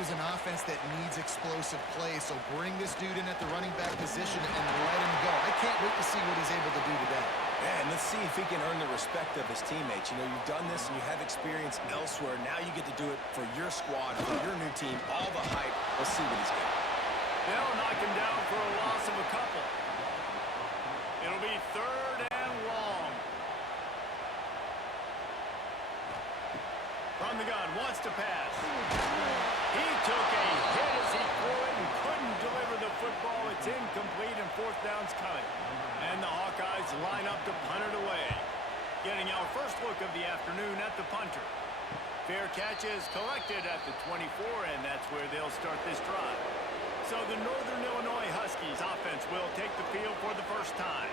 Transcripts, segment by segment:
is an offense that needs explosive play, so bring this dude in at the running back position and let him go. I can't wait to see what he's able to do today. Yeah, and let's see if he can earn the respect of his teammates. You know, you've done this and you have experience elsewhere. Now you get to do it for your squad, for your new team, all the hype. Let's see what he's got. They'll knock him down for a loss of a couple. It'll be 3rd and long. From the gun, wants to pass. He took a hit as he threw it and couldn't deliver the football. It's incomplete and 4th down's coming. And the Hawkeyes line up to punt it away. Getting our first look of the afternoon at the punter. Fair catch is collected at the 24, and that's where they'll start this drive. So the Northern Illinois Huskies offense will take the field for the first time.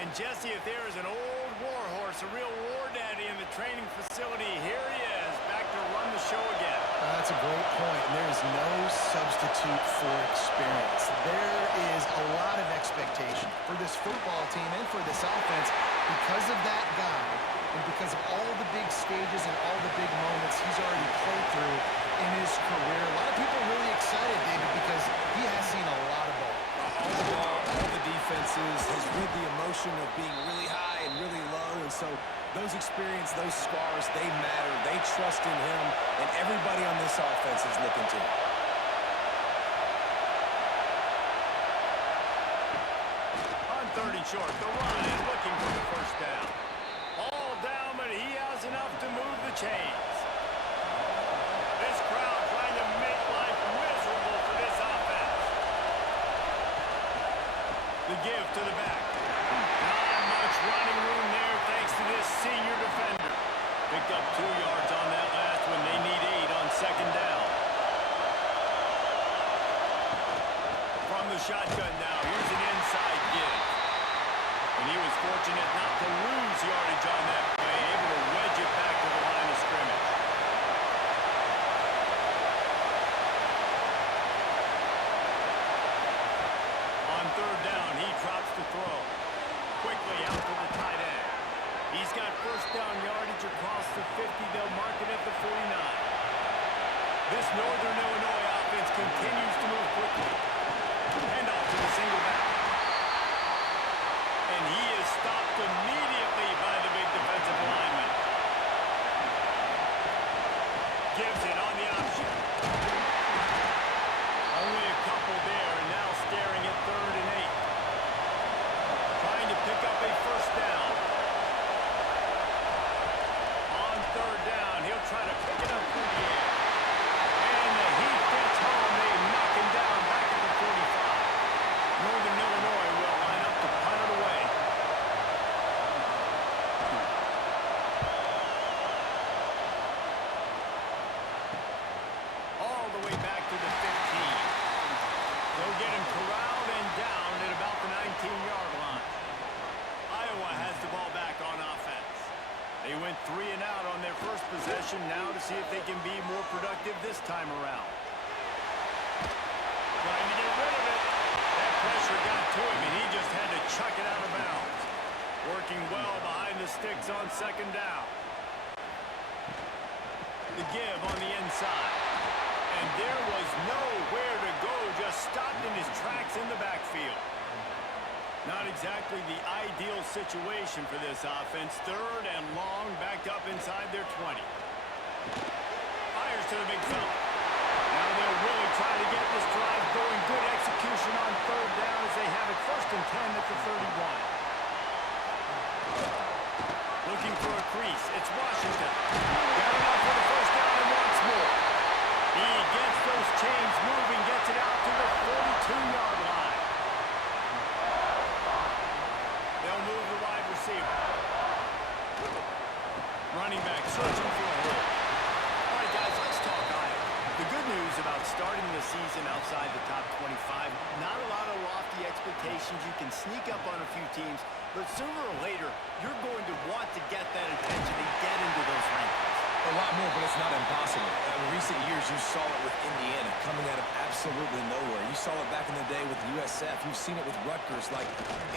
And Jesse, if there is an old war horse, a real war daddy in the training facility, here he is, back to run the show again. That's a great point, and there is no substitute for experience. There is a lot of expectation for this football team and for this offense because of that guy and because of all the big stages and all the big moments he's already played through in his career. A lot of people are really excited, David, because he has seen a lot of ball. All the ball, all the defenses, has rid the emotion of being really high and really low, and so those experience, those scars, they matter. They trust in him, and everybody on this offense is looking to him. On 3rd and short, the line looking for the first down. All down, but he has enough to move the chains. This crowd trying to make life miserable for this offense. The give to the back. Not much running room there thanks to this senior defender. Picked up 2 yards on that last when they need 8 on 2nd down. From the shotgun now, here's an inside give. And he was fortunate not to lose yardage on that play, able to wedge it back to the line of scrimmage. On 3rd down, he drops the throw. Quickly out to the tight end. He's got 1st down yardage across the 50. They'll mark it at the 49. This Northern Illinois offense continues to move quickly. Hand off to the single back. And he is stopped immediately by the big defensive lineman. Gives it on the option. Only a couple there, and now staring at 3rd and 8. Trying to pick up a 1st down. On 3rd down, he'll try to pick it up through the air. And the heat gets home. They knock him down back at the 45. Northern Illinois will line up to punt it away. All the way back to the 15. They'll get him corralled and down at about the 19-yard line. Iowa has the ball back on offense. They went 3 and out on their first possession, now to see if they can be more productive this time around. Trying to get rid of it. That pressure got to him, and he just had to chuck it out of bounds. Working well behind the sticks on 2nd down. The give on the inside. And there was nowhere to go, just stopped in his tracks in the backfield. Not exactly the ideal situation for this offense. 3rd and long, backed up inside their 20. Fires to the big fella. Now they'll really try to get this drive going. Good execution on 3rd down as they have it 1st and 10 at the 31. Looking for a crease. It's Washington. Got enough for the 1st down and once more. He gets those chains moving, gets it out to the 42-yard line. They'll move the wide receiver. Running back searching for a hole. All right, guys, let's talk Iowa. The good news about starting the season outside the top 25, not a lot of lofty expectations. You can sneak up on a few teams, but sooner or later, you're going to want to get that attention and get into those rankings. A lot more, but it's not impossible. In recent years, you saw it with Indiana coming out of absolutely nowhere. You saw it back in the day with USF. You've seen it with Rutgers. Like,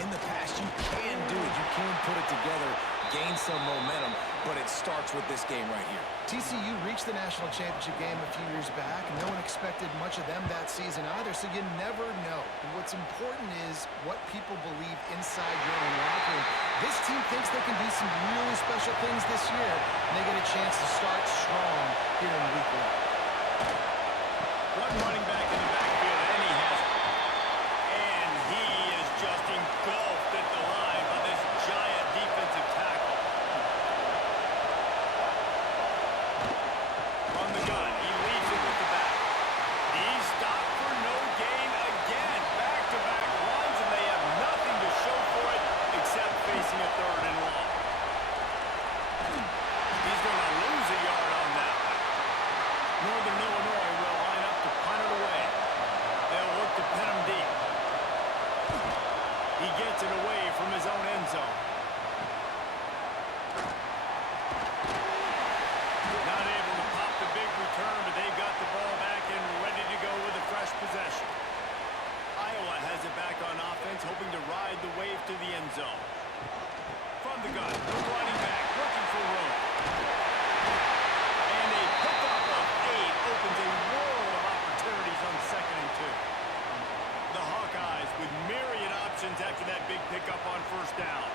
in the past, you can do it. You can put it together. gain some momentum, but it starts with this game right here. TCU reached the national championship game a few years back, and no one expected much of them that season either, so you never know. And what's important is what people believe inside your own locker room. This team thinks they can do some really special things this year, and they get a chance to start strong here in week 1. One running back in the backfield, and he has it. And he is just engulfed at the line by this giant defensive tackle. From the gun, he leaves it with the back. He's stopped for no gain again. Back-to-back runs, and they have nothing to show for it except facing a 3rd and long. He's going to lose a yard on that one. Northern Illinois will line up to punt it away. They'll look to pin him deep. He gets it away from his own end zone. Not able to pop the big return, but they've got the ball back and ready to go with a fresh possession. Iowa has it back on offense, hoping to ride the wave to the end zone. From the gun, the running back looking for room. And a pickup of 8 opens a world of opportunities on 2nd and 2. The Hawkeyes with myriad options after that big pickup on 1st down.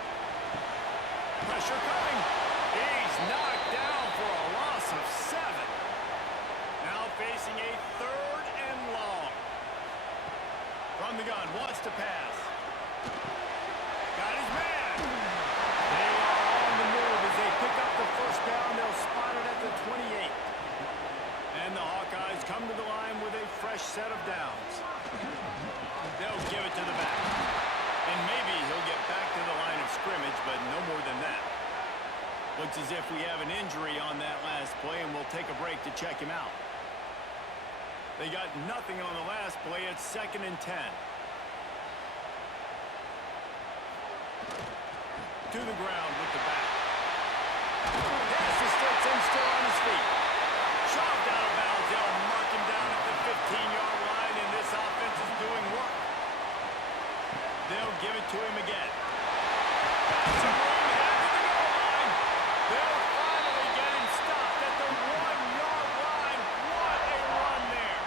Pressure coming. He's knocked down for a loss of 7. Now facing a 3rd and long. From the gun, wants to pass. Got his man. They are on the move as they pick up the 1st down. They'll spot it at the 28. And the Hawkeyes come to the line with a fresh set of downs. They'll give it to the back. And maybe he'll get back to the line of scrimmage, but no more than that. Looks as if we have an injury on that last play, and we'll take a break to check him out. They got nothing on the last play. It's 2nd and 10. To the ground with the back. Pass to Stetson, still on his feet. Shoved out of bounds. They'll mark him down at the 15-yard line, and this offense is doing work. They'll give it to him again. Some room ahead of the goal line. They'll finally get him stopped at the 1-yard line. What a run there.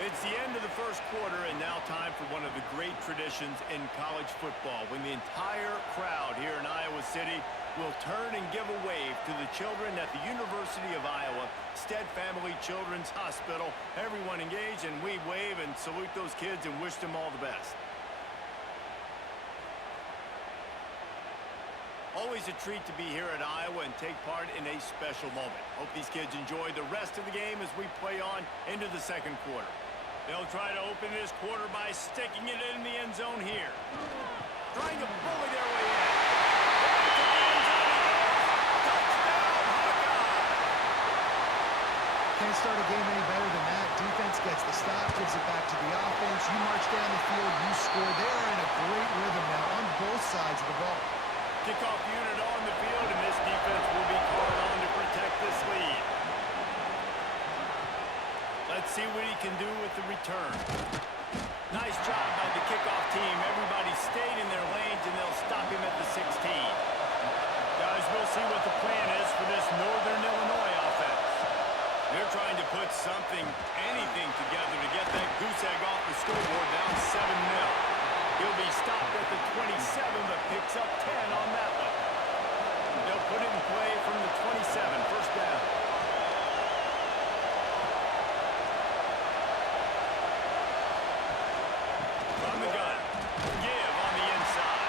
It's the end of the 1st quarter, and now time for one of the great traditions in college football, when the entire crowd here in Iowa City will turn and give a wave to the children at the University of Iowa Stead Family Children's Hospital. Everyone engaged, and we wave and salute those kids and wish them all the best. Always a treat to be here at Iowa and take part in a special moment. Hope these kids enjoy the rest of the game as we play on into the 2nd quarter. They'll try to open this quarter by sticking it in the end zone here. Trying to bully their way in. Back to the end zone he goes. Touchdown, Hawkeye! Can't start a game any better than that. Defense gets the stop, gives it back to the offense. You march down the field, you score. They're in a great rhythm now on both sides of the ball. Kickoff unit on the field, and this defense will be called on to protect this lead. Let's see what he can do with the return. Nice job by the kickoff team. Everybody stayed in their lanes, and they'll stop him at the 16. Guys, we'll see what the plan is for this Northern Illinois offense. They're trying to put something, anything together to get that goose egg off the scoreboard, down 7-0. He'll be stopped at the 27, but picks up 10 on that one. They'll put it in play from the 27, 1st down. From the gun, give on the inside.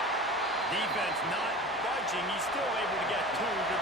Defense not budging. He's still able to get 2 to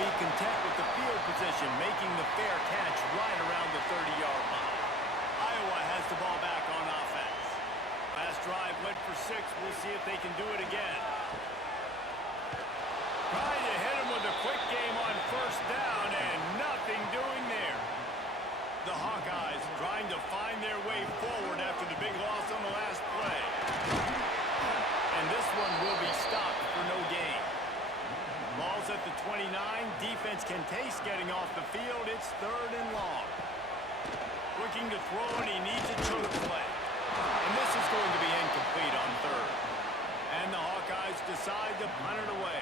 be content with the field position, making the fair catch right around the 30-yard line. Iowa has the ball back on offense. Last drive went for 6. We'll see if they can do it again. Trying to hit him with a quick game on first down, and nothing doing there. The Hawkeyes trying to find their way forward after the big loss on the last play. And this one will be stopped for no gain. Ball's at the 29. Defense can taste getting off the field. It's 3rd and long. Looking to throw, and he needs a choke play. And this is going to be incomplete on 3rd. And the Hawkeyes decide to punt it away.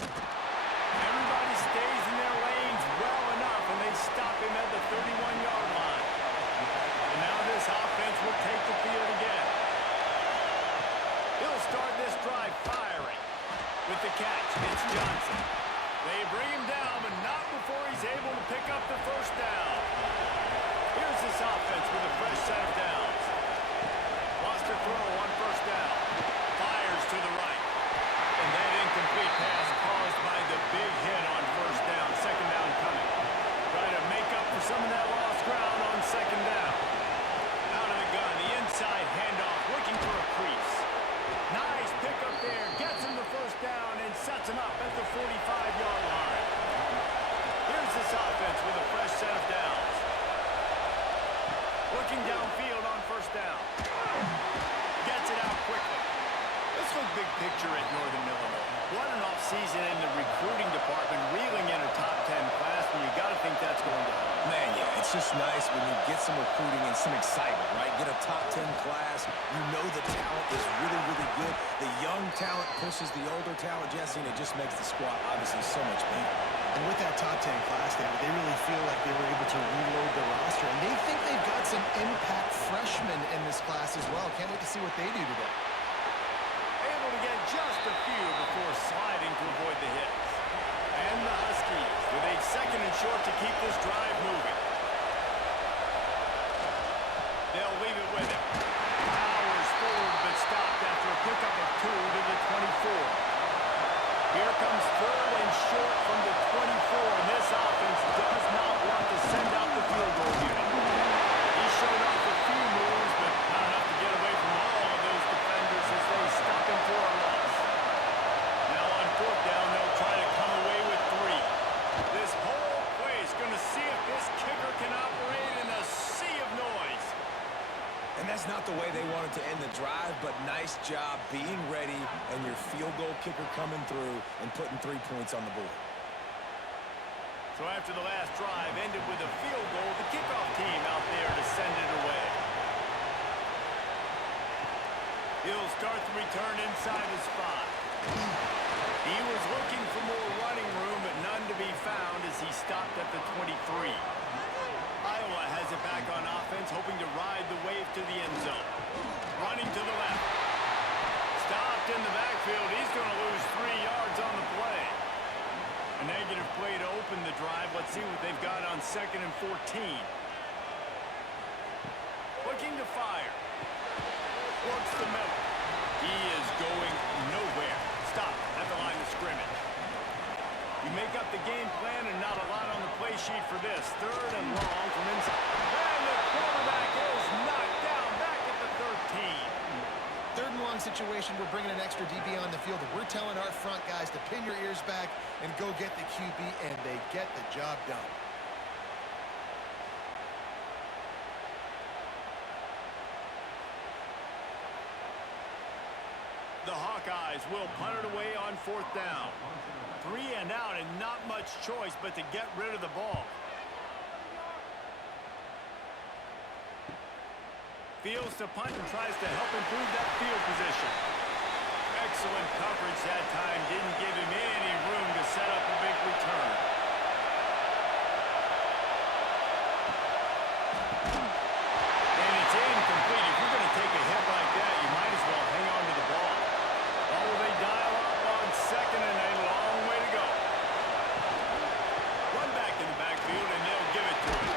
Everybody stays in their lanes well enough, and they stop him at the 31-yard line. And now this offense will take the field again. He'll start this drive firing. With the catch, it's Johnson. They bring him down, but not before he's able to pick up the first down. Here's this offense with a fresh set of downs. Lost a throw on first down. Fires to the right. And that incomplete pass caused by the big hit on first down. 2nd down coming. Trying to make up for some of that lost ground on 2nd down. Out of the gun, the inside handoff, looking for a crease. Nice pickup there. Gets him the first down and sets him up at the 45-yard line. Here's this offense with a fresh set of downs. Looking downfield on first down. Gets it out quickly. Let's look big picture at Northern Illinois. What an offseason in the recruiting department, reeling in a top 10 class, and you got to think that's going to happen. Man, yeah, it's just nice when you get some recruiting and some excitement, right? Get a top 10 class. You know the talent is really, really good. The young talent pushes the older talent, Jesse, and it just makes the squad obviously so much better. And with that top 10 class, David, they really feel like they were able to reload the roster. And they think they've got some impact freshmen in this class as well. Can't wait to see what they do today. Able to get just a few before sliding to avoid the hits. And the Huskies with a 2nd and short to keep this drive moving. They'll leave it with him. Powers forward but stopped after a pickup of 2 to the 24. Here comes 3rd and short from the 24, and this offense does not want to send out the field goal unit. He showed off a few moves, but not enough to get away from all of those defenders as they stop him for a loss. Now on 4th down, they'll try to come away with 3. This whole play is going to see if this kicker can operate in a sea of noise. And that's not the way they wanted to end the drive, but nice job being ready and your field goal kicker coming through and putting 3 points on the board. So after the last drive ended with a field goal, the kickoff team out there to send it away. He'll start the return inside his 5. He was looking for more running room, but none to be found as he stopped at the 23. Iowa has it back on offense, hoping to ride the wave to the end zone. Running to the left. Stopped in the backfield. He's going to lose 3 yards on the play. A negative play to open the drive. Let's see what they've got on 2nd and 14. Looking to fire. Works the middle. He is going nowhere. Stop at the line of scrimmage. You make up the game plan and not a lot on the play sheet for this. 3rd and long from inside. And the quarterback is knocked down back at the 13. 3rd and long situation, we're bringing an extra DB on the field. And we're telling our front guys to pin your ears back and go get the QB, and they get the job done. The Hawkeyes will punt it away on 4th down. 3 and out, and not much choice but to get rid of the ball. Fields to punt and tries to help improve that field position. Excellent coverage that time. Didn't give him any room to set up a big return. And it's incomplete. If you're going to take a hit like that, you might as well hang on to the ball. Oh, they dial up on 2nd and a long way to go. Run back in the backfield, and they'll give it to him.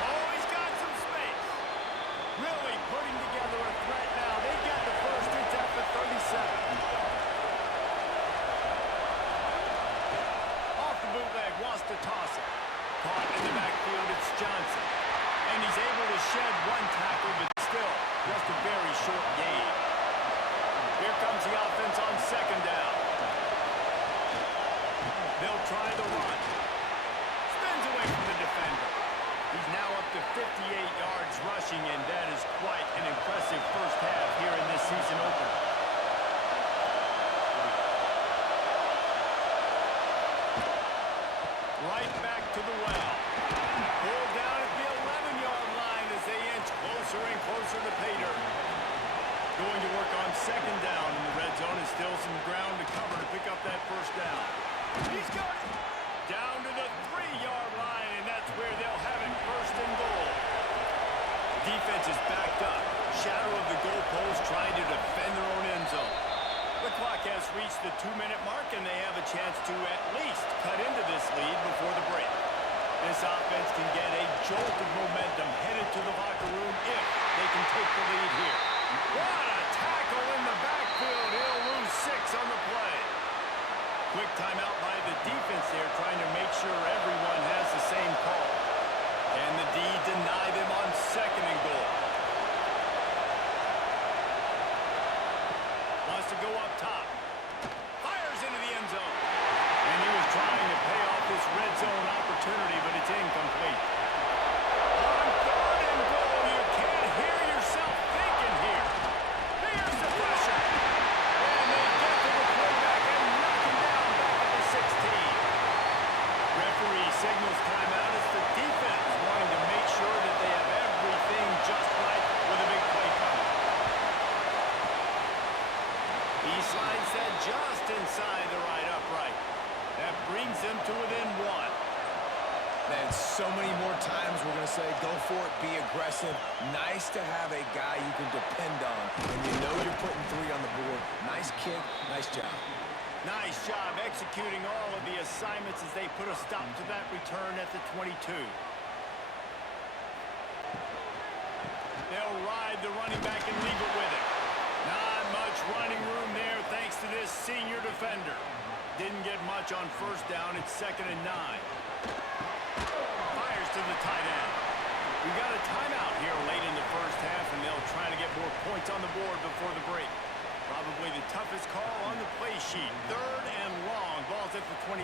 Oh, he's got some space. Really putting together a Johnson. And he's able to shed one tackle, but still just a very short gain. Here comes the offense on second down. They'll try the run. Spins away from the defender. He's now up to 58 yards rushing, and that is quite an impressive first half here in this season opener. Right back to the well. Pulled down at the 11-yard line as they inch closer and closer to pay dirt. Going to work on second down in the red zone, and still some ground to cover to pick up that first down. He's got it down to the 3-yard line, and that's where they'll have it, first and goal. Defense is backed up. Shadow of the goalpost, trying to defend their own end zone. The clock has reached the 2-minute mark, and they have a chance to at least cut into this lead before the break. This offense can get a jolt of momentum headed to the locker room if they can take the lead here. What a tackle in the backfield. He'll lose 6 on the play. Quick timeout by the defense there, trying to make sure everyone has the same call. And the D deny them on second and goal. Wants to go up top. Fires into the end zone. And he was trying to pay off this red zone opportunity, but it's incomplete. On third and goal, you can't hear yourself thinking here. Here's the pressure. And they get to the quarterback and knock him down back at the 16. Referee signals timeout as the defense wanting to make sure that they have everything just right with a big play coming. He slides that just inside the right upright. That brings them to within 1. And so many more times we're going to say, go for it, be aggressive. Nice to have a guy you can depend on when you know you're putting 3 on the board. Nice kick, nice job. Nice job executing all of the assignments as they put a stop to that return at the 22. They'll ride the running back and leave it with him. Not much running room there thanks to this senior defender. Didn't get much on first down. It's 2nd and 9. Fires to the tight end. We got a timeout here late in the first half, and they'll try to get more points on the board before the break. Probably the toughest call on the play sheet. 3rd and long. Ball's at the 25.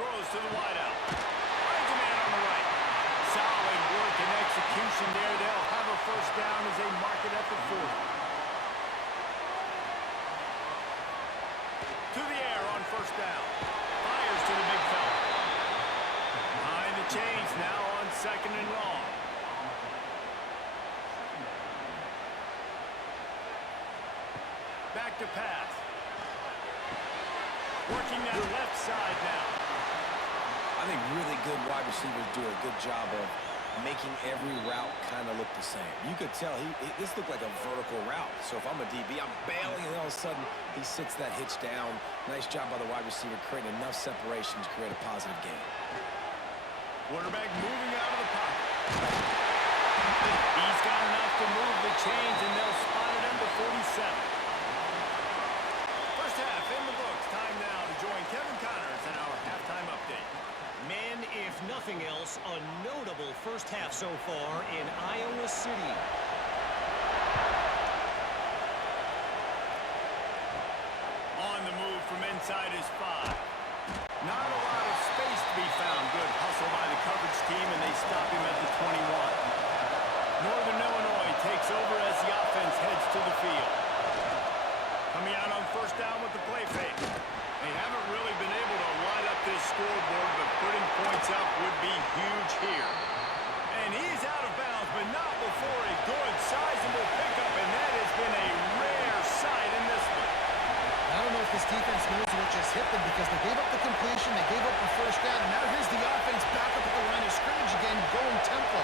Throws to the wideout. Finds a man on the right. Solid work and execution there. They'll have a first down as they mark it at the 40. To the air on first down. Fires to the big fella. Behind the chains now on 2nd and long. Back to pass. Working that left side now. I think really good wide receivers do a good job of making every route kind of look the same. You could tell this looked like a vertical route. So if I'm a DB, I'm bailing, and all of a sudden he sits that hitch down. Nice job by the wide receiver, creating enough separation to create a positive gain. Quarterback moving out of the pocket. He's got enough to move the chains, and they'll spot it under 47. First half in the books. Time now to join Kevin Connors in our halftime update. Men, if nothing else, a notable first half so far in Iowa City. On the move from inside his 5. Not a lot of space to be found. Good hustle by the coverage team, and they stop him at the 21. Northern Illinois takes over as the offense heads to the field. Coming out on first down with the play fake. They haven't really been able to light up this scoreboard, but putting points up would be huge here. And he's out of bounds, but not before a good, sizable pickup, and that has been a rare sight in this one. I don't know if this defense knows what just hit them, because they gave up the completion, they gave up the first down, and now here's the offense back up at the line of scrimmage again, going tempo.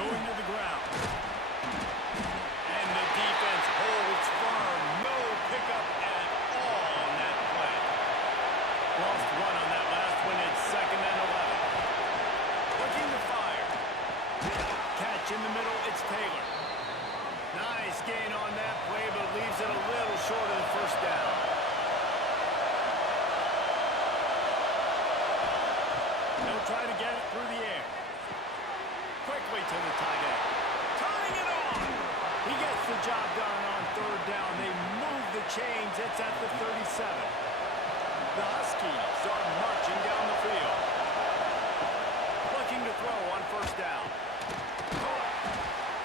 Going to the ground. And the defense holds firm. No pickup at all on that play. Lost 1 on that last one. It's 2nd and 11. Looking to fire. Catch in the middle. It's Taylor. Nice gain on that play, but leaves it a little short of the first down. through the air. Quickly to the tight end. Turning it on. He gets the job done on third down. They move the chains. It's at the 37. The Huskies are marching down the field. Looking to throw on first down.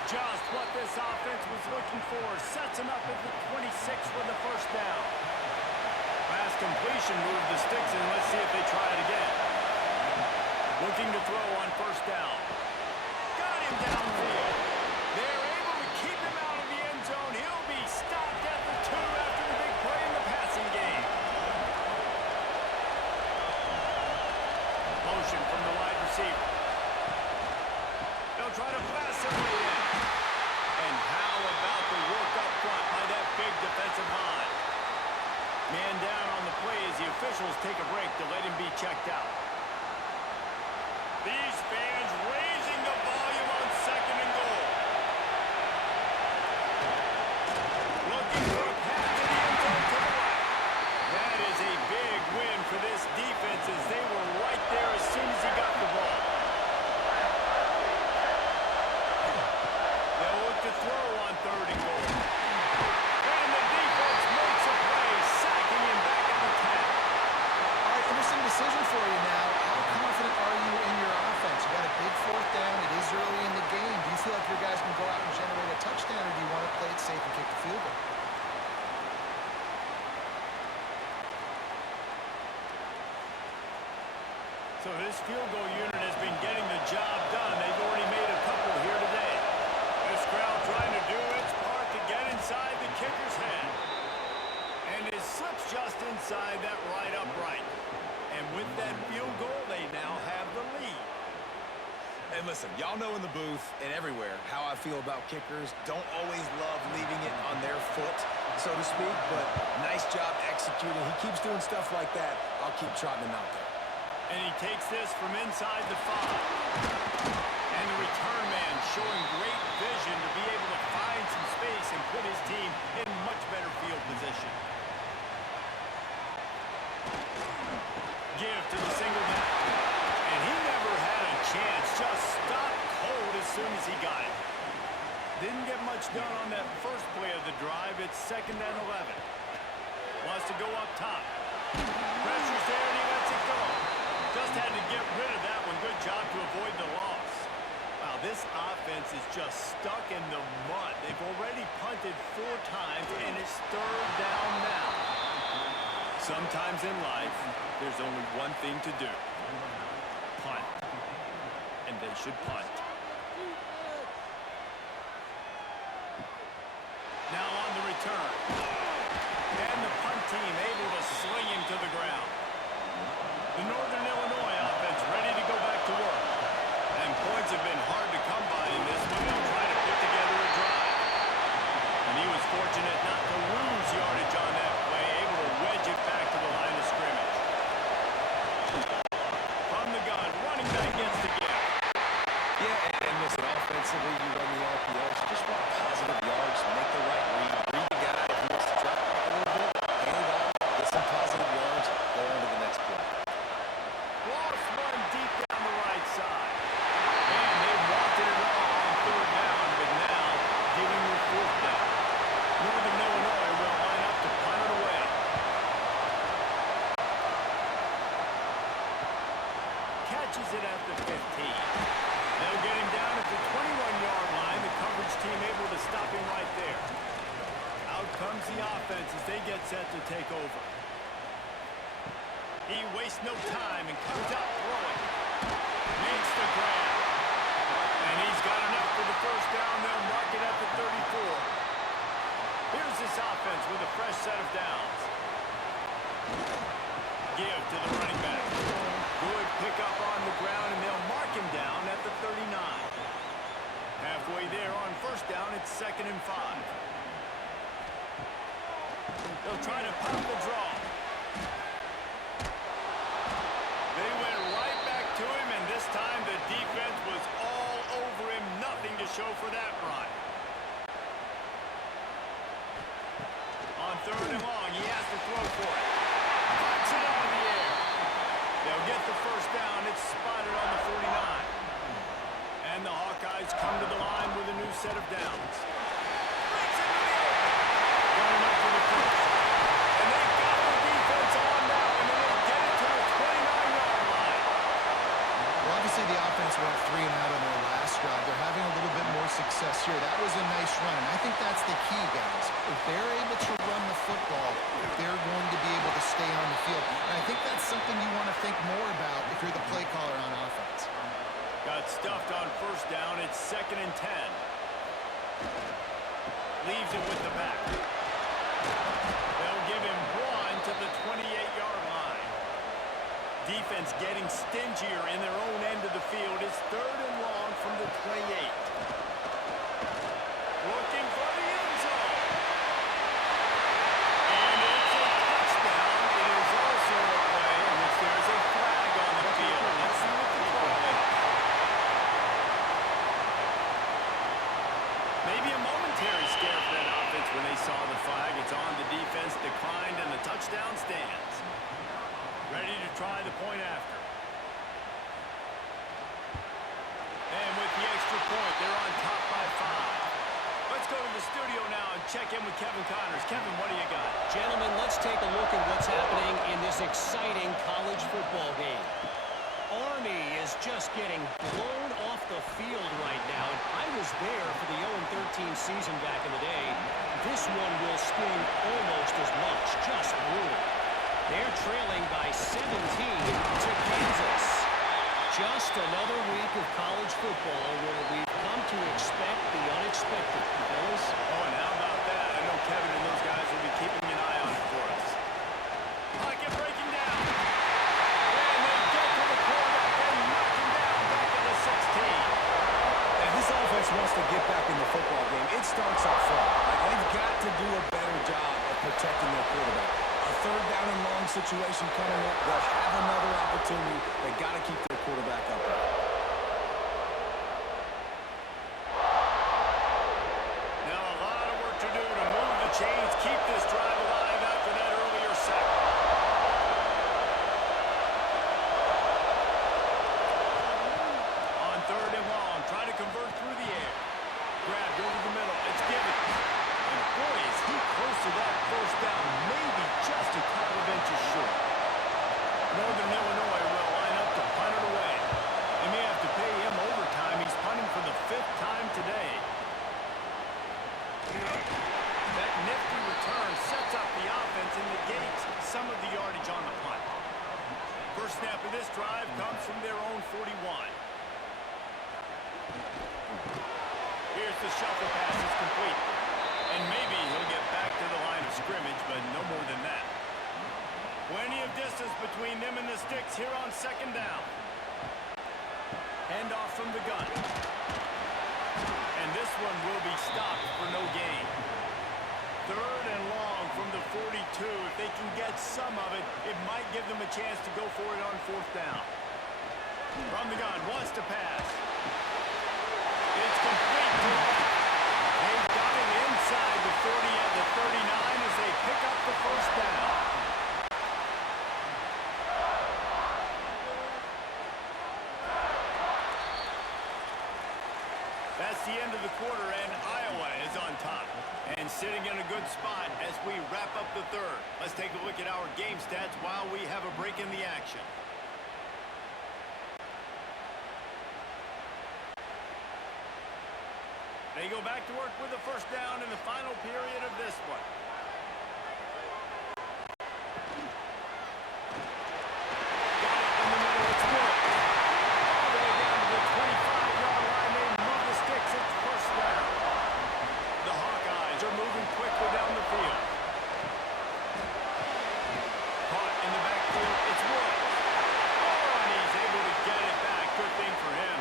Just what this offense was looking for. Sets him up at the 26 for the first down. Pass completion, move the sticks in. Let's see if they try it again. Looking to throw on first down. Got him downfield. They're able to keep him out of the end zone. He'll be stopped at the 2 after the big play in the passing game. Motion from the wide receiver. They'll try to blast their way in. And how about the work up front by that big defensive line? Man down on the play as the officials take a break to let him be checked out. These fans raising the volume on second and goal. Looking for a pass to the end zone to the right. That is a big win for this defense as they were right there as soon as he got the ball. They'll look to throw on third and goal. And the defense makes a play, sacking him back at the 10. All right, interesting decision for you now. How confident are you in your offense? You got a big fourth down. It is early in the game. Do you feel like your guys can go out and generate a touchdown, or do you want to play it safe and kick the field goal? So this field goal unit has been getting the job done. They've already made a couple here today. This crowd trying to do its part to get inside the kicker's head. And it slips just inside that right upright. And with that field goal, they now have the lead. And listen, y'all know in the booth and everywhere how I feel about kickers. Don't always love leaving it on their foot, so to speak, but nice job executing. He keeps doing stuff like that. I'll keep trotting him out there. And he takes this from inside the 5. And the return man showing great vision to be able to find some space and put his team in much better field position. Give to the single back. And he never had a chance. Just stopped cold as soon as he got it. Didn't get much done on that first play of the drive. It's 2nd and 11. Wants to go up top. Pressure's there and he lets it go. Just had to get rid of that one. Good job to avoid the loss. Wow, this offense is just stuck in the mud. They've already punted 4 times, and it's 3rd down now. Sometimes in life, there's only one thing to do. Punt. And they should punt. Now on the return. And the punt team able to sling him to the ground. The Northern Illinois offense ready to go back to work. And points have been hard to come by in this one. They'll try to put together a drive. And he was fortunate not to lose yardage on that play, able to wedge it back to the line of scrimmage. From the gun, running back gets the gift. Yeah, and listen, offensively, you run the RPOs. Just want positive yards, make the right read the guy if he wants to drop back a little bit, hand it off, get some positive yards, go on to the next play. Lost one deep down the right side. And they wanted it all on 3rd down, but now giving you 4th down. Northern Illinois will line up to punt it away. Catches it at the 15. They'll get him down at the 21-yard line. The coverage team able to stop him right there. Out comes the offense as they get set to take over. He wastes no time and comes out throwing. Makes the grab. And he's got enough for the first down. They'll mark it at the 34. Here's this offense with a fresh set of downs. Give to the running back. Good pickup on the ground, and they'll mark him down at the 39. Halfway there on first down, it's 2nd and 5. They'll try to pop the draw. They went right back to him, and this time the defense was all over him. Nothing to show for that run. On 3rd and long, he has to throw for it. Puts it out of the air. They'll get the first down. It's spotted on the 49. process here. That was a nice run, and I think that's the key, guys. If they're able to run the football, they're going to be able to stay on the field. And I think that's something you want to think more about if you're the play caller on offense. Got stuffed on first down. It's 2nd and 10. Leaves it with the back. They'll give him 1 to the 28-yard line. Defense getting stingier in their own end of the field. It's 3rd and long from the 28. Looking for the end zone. And it's a touchdown. It is also a play in which there's a flag on the field. Let's see what the call is. Maybe a momentary scare for that offense when they saw the flag. It's on the defense, declined, and the touchdown stands. Ready to try the point after. And with the extra point, they're on top by 5. Let's go to the studio now and check in with Kevin Connors. Kevin, what do you got? Gentlemen, let's take a look at what's happening in this exciting college football game. Army is just getting blown off the field right now, and I was there for the 0-13 season back in the day. This one will sting almost as much, just brutal. They're trailing by 17 to Kansas. Just another week of college football where we've come to expect the unexpected, fellas. Oh, and how about that? I know Kevin and those guys will be keeping an eye on it for us. Pocket breaking down. And they get to the quarterback and knock him down back at the 16. And this offense wants to get back in the football game. It starts up front. Like, they've got to do a better job of protecting their quarterback. A 3rd down and long situation coming up. They'll have another opportunity. They got to keep their quarterback upright. Now a lot of work to do to move the chains, keep this drive alive after that earlier sack. On 3rd and long, trying to convert through the air. Grabbed over the middle. It's given. And boy, is he close to that first down. Maybe just a couple of inches short. Northern Illinois will line up to punt it away. They may have to pay him overtime. He's punting for the 5th time today. That nifty return sets up the offense and negates some of the yardage on the punt. First snap of this drive comes from their own 41. Here's the shuffle pass. It's complete. And maybe he'll get back to the line of scrimmage, but no more than that. Plenty of distance between them and the sticks here on 2nd down. Handoff from the gun. And this one will be stopped for no gain. 3rd and long from the 42. If they can get some of it, it might give them a chance to go for it on 4th down. From the gun, wants to pass. It's complete. They've got it inside the 40 and the 39 as they pick up the first down. That's the end of the quarter, and Iowa is on top. And sitting in a good spot as we wrap up the 3rd. Let's take a look at our game stats while we have a break in the action. They go back to work with the first down in the final period of this one. Got it in the middle. It's good. All the way down to the 25-yard line. They move the sticks. It's first down. The Hawkeyes are moving quickly down the field. Caught in the backfield. It's Woods. Oh, and he's able to get it back. Good thing for him.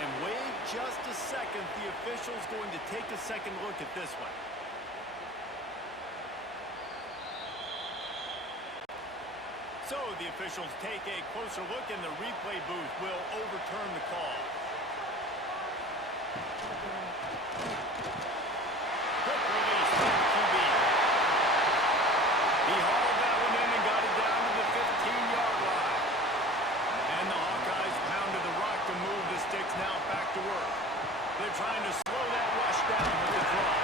And wait just a second. The official's going to take a second look at this one. So the officials take a closer look, and the replay booth will overturn the call. Quick release by the QB. He hauled that one in and got it down to the 15-yard line. And the Hawkeyes pounded the rock to move the sticks. Now back to work. They're trying to slow that rush down with the draw.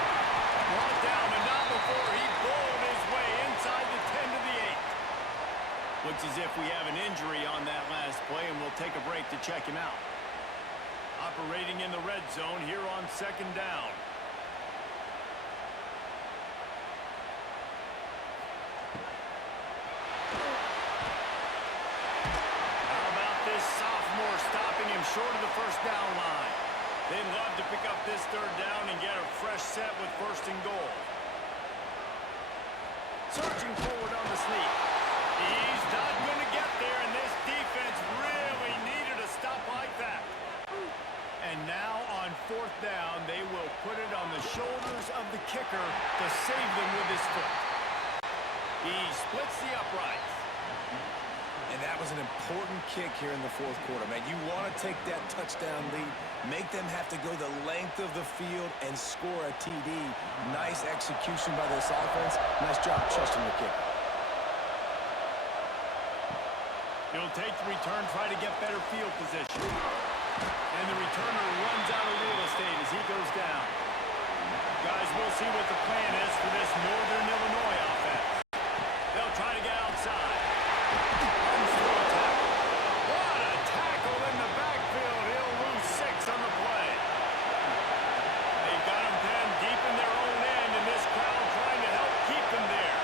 Brought down, and not before he bowled his way inside the 10 to the 8. Looks as if we have an injury on that last play, and we'll take a break to check him out. operating in the red zone here on second down. How about this sophomore stopping him short of the first down line? They'd love to pick up this third down and get a fresh set with first and goal. Surging forward on the sneak. He's not going to get there, and this defense really needed a stop like that. And now on fourth down, they will put it on the shoulders of the kicker to save them with his foot. He splits the uprights. And that was an important kick here in the fourth quarter, man. You want to take that touchdown lead, make them have to go the length of the field and score a TD. Nice execution by this offense. Nice job trusting the kicker. He'll take the return, try to get better field position. And the returner runs out of real estate as he goes down. Guys, we'll see what the plan is for this Northern Illinois offense. They'll try to get outside. Runs through a tackle. What a tackle in the backfield. He'll lose 6 on the play. They've got him pinned deep in their own end, and this crowd trying to help keep him there.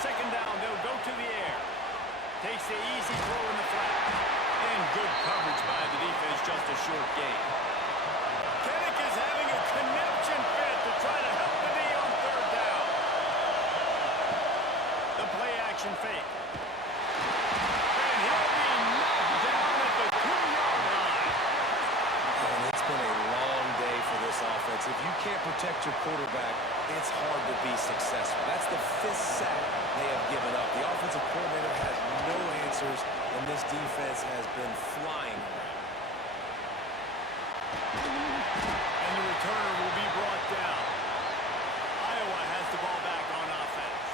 Second down, they'll go to the air. Takes the easy throw in the flat. And good coverage by the defense, just a short gain. Kinnick is having a connection fit to try to help the knee on third down. The play action fake. And he'll be knocked down at the 2-yard line. And it's been a long day for this offense. If you can't protect your quarterback, it's hard to be successful. That's the 5th sack they have given up. The offensive coordinator has no answers, and this defense has been flying around. And the returner will be brought down. Iowa has the ball back on offense.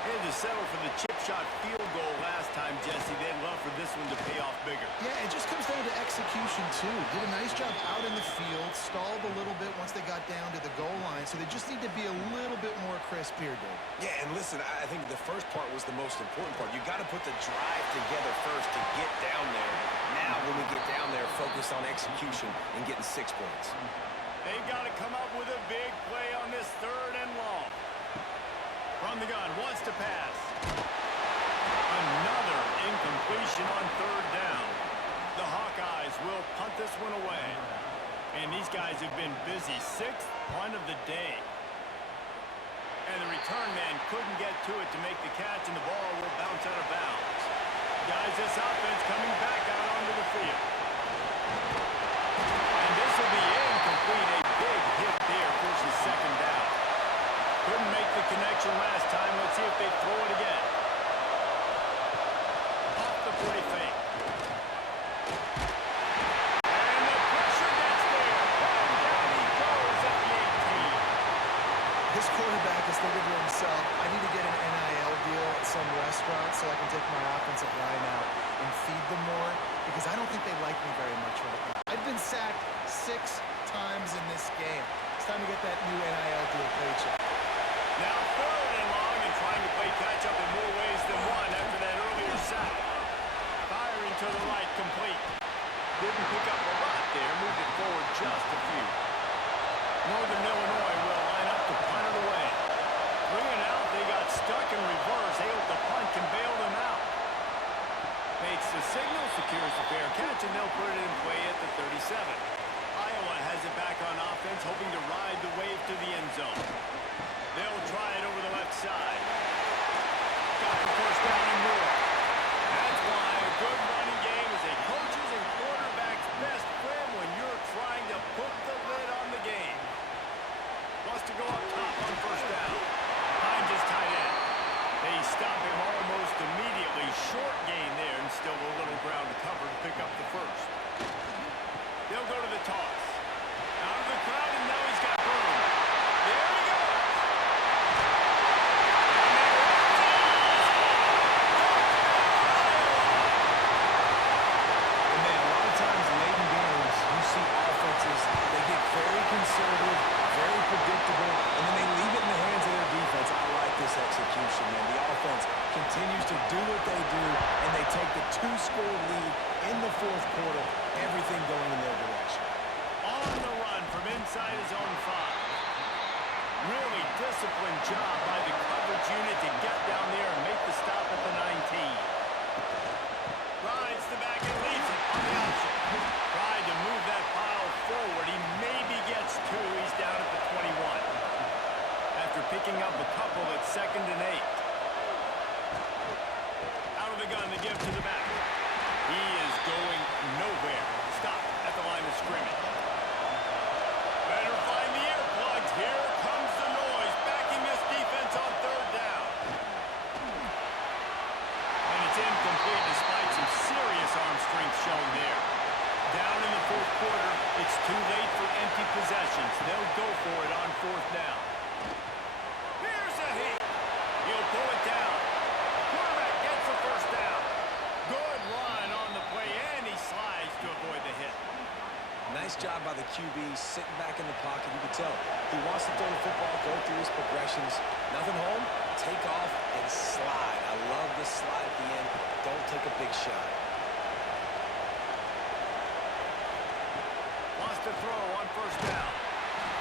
They had to settle for the chip shot field goal last time, Jesse. They'd love for this one to pay off bigger. Yeah, it just comes down to execution, too. Did a nice job out in the field, stalled a little bit once they got down to the goal line, so they just need to be a little bit more crisp here, Dave. Yeah, and listen, I think the first part was the most important part. You got to put the drive together first to get down there. Now, when we get down there, focus on execution and getting 6 points. They've got to come up with a big play on this third and long. From the gun, wants to pass. Another incompletion on third down. The Hawkeyes will punt this one away. And these guys have been busy. 6th punt of the day. And the return man couldn't get to it to make the catch, and the ball will bounce out of bounds. Guys, this offense coming back out onto the field. And this will be incomplete. A big hit there versus second down. Couldn't make the connection last time. Let's see if they throw it again. Off the play fake. And the pressure gets there. And down he goes at the 18. This quarterback is thinking to himself, I need to get an NIL deal at some restaurant so I can take my offensive line out and feed them more, because I don't think they like me very much right now. I've been sacked 6 times in this game. It's time to get that new NIL deal paycheck. Now third and long, and trying to play catch-up in more ways than one after that earlier sack. Firing to the right, complete. Didn't pick up a lot there, moved it forward just a few. Northern Illinois will line up to punt it away. 3 and out, they got stuck in reverse. Able to punt can bail them out. Makes the signal, secures the fair catch, and they'll put it in play at the 37. Iowa has it back on offense, hoping to ride the wave to the end zone. They'll try it over the left continues to do what they do, and they take the two-score lead in the fourth quarter, everything going in their direction. On the run from inside his own 5. Really disciplined job by the coverage unit to get down there and make the stop at the 19. Rides the back and leaves it on the option. Tried to move that pile forward. He maybe gets 2. He's down at the 21. After picking up a couple at 2nd and 8. Out of the gun to give to the back. He is going nowhere. Stop at the line of scrimmage. Better find the earplugs. Here comes the noise, backing this defense on 3rd down. And it's incomplete despite some serious arm strength shown there. Down in the fourth quarter, it's too late for empty possessions. They'll go for it on 4th down. Here's a hit. He'll pull it down. Quarterback gets the 1st down. Good line on the play, and he slides to avoid the hit. Nice job by the QB, sitting back in the pocket. You can tell he wants to throw the football, go through his progressions. Nothing home, take off, and slide. I love the slide at the end. Don't take a big shot. Wants to throw on 1st down.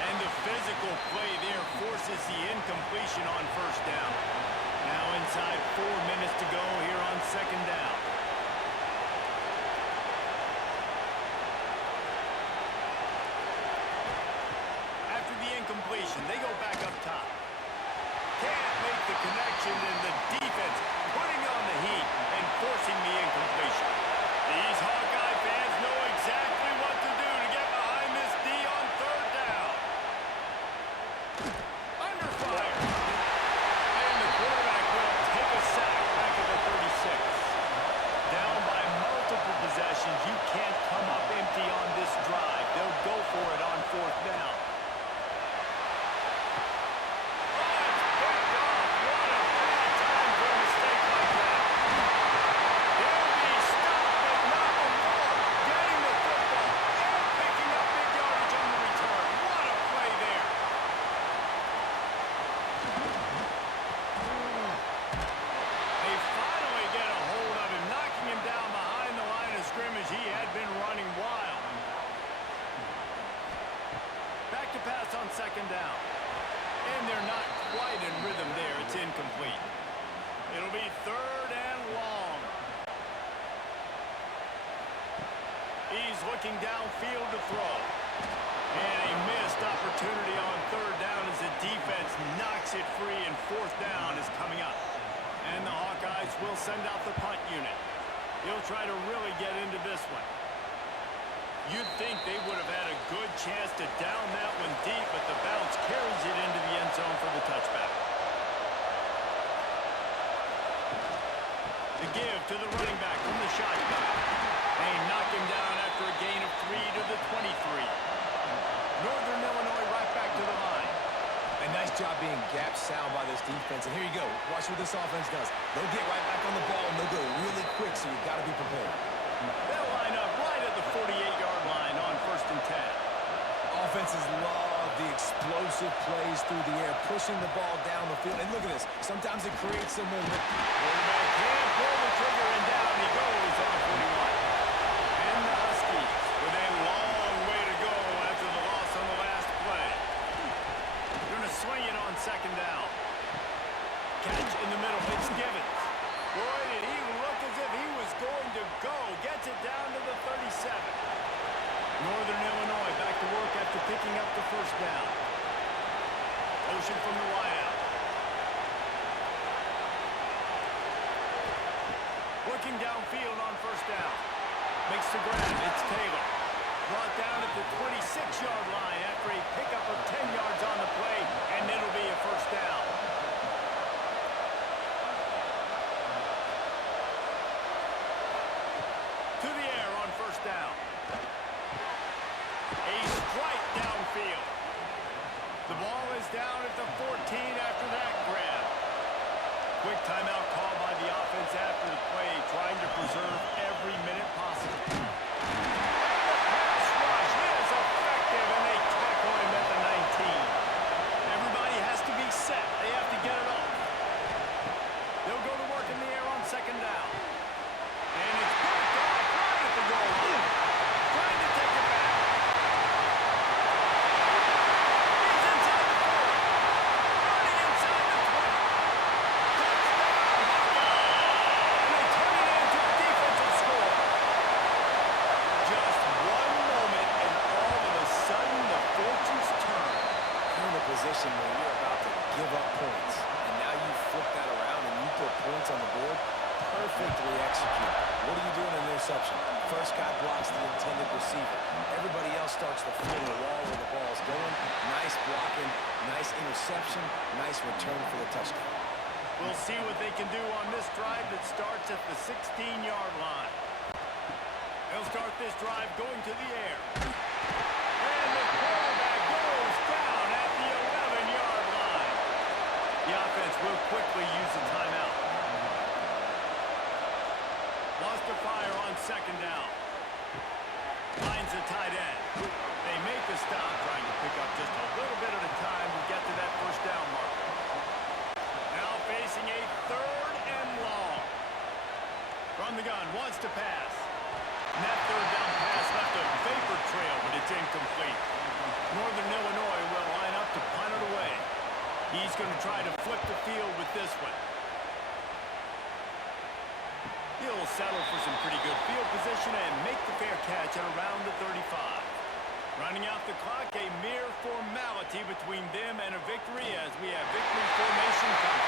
And the physical play there forces the incompletion on 1st down. Now inside 4 minutes to go here on 2nd down. After the incompletion, they go back up top. Can't make the connection, and the defense putting on the heat and forcing the incompletion. These Hawkeye fans know exactly what to do to get behind this D on 3rd down. Under fire. And the quarterback will take a sack back at the 36. Down by multiple possessions. You can't come up empty on this drive. They'll go for it on 4th down. Pass on 2nd down. And they're not quite in rhythm there. It's incomplete. It'll be 3rd and long. He's looking downfield to throw. And a missed opportunity on 3rd down as the defense knocks it free, and 4th down is coming up. And the Hawkeyes will send out the punt unit. He'll try to really get into this one. You'd think they would have had a good chance to down that one deep, but the bounce carries it into the end zone for the touchback. The give to the running back from the shotgun. They knock him down after a gain of 3 to the 23. Northern Illinois right back to the line. A nice job being gap sound by this defense. And here you go. Watch what this offense does. They'll get right back on the ball, and they'll go really quick, so you've got to be prepared. They'll line up right at the 48-yard line on 1st and 10. Offenses love the explosive plays through the air, pushing the ball down the field. And look at this. Sometimes it creates some momentum. Quarterback can't pull the trigger, and down he goes at the 41. And the Huskies with a long way to go after the loss on the last play. They're going to swing it on 2nd down. Catch in the middle. It's Givens. Boy, did he look as if he was going to go. Gets it down to the 37. Northern Illinois back to work after picking up the 1st down. Motion from the wideout. Looking downfield on 1st down. Makes the grab. It's Taylor. Brought down at the 26-yard line after a pickup of 10 yards on the play, and it'll be a 1st down. To the air on 1st down. A strike downfield. The ball is down at the 14 after that grab. Quick timeout call by the offense after the play, trying to preserve every minute possible. And the pass rush is effective, and they tackle him at the 19. Everybody has to be set. They have to get it off. They'll go to work in the situation where you're about to give up points, and now you flip that around and you put points on the board. Perfectly executed. What do you do in an interception? First guy blocks the intended receiver. Everybody else starts to fill the wall where the ball's going. Nice blocking, nice interception, nice return for the touchdown. We'll see what they can do on this drive that starts at the 16-yard line. They'll start this drive going to the air. And the quarterback goes down at the 11-yard line. The offense will quickly use a timeout. Lost the fire on second down. Finds a tight end. They make the stop, trying to pick up just a little bit at a time to get to that first down marker. Now facing a 3rd and long. From the gun, wants to pass. And that 3rd down pass left a vapor trail, but it's incomplete. Northern Illinois will line up to punt it away. He's going to try to flip the field with this one. He'll settle for some pretty good field position and make the fair catch at around the 35. Running out the clock, a mere formality between them and a victory as we have victory formation coming.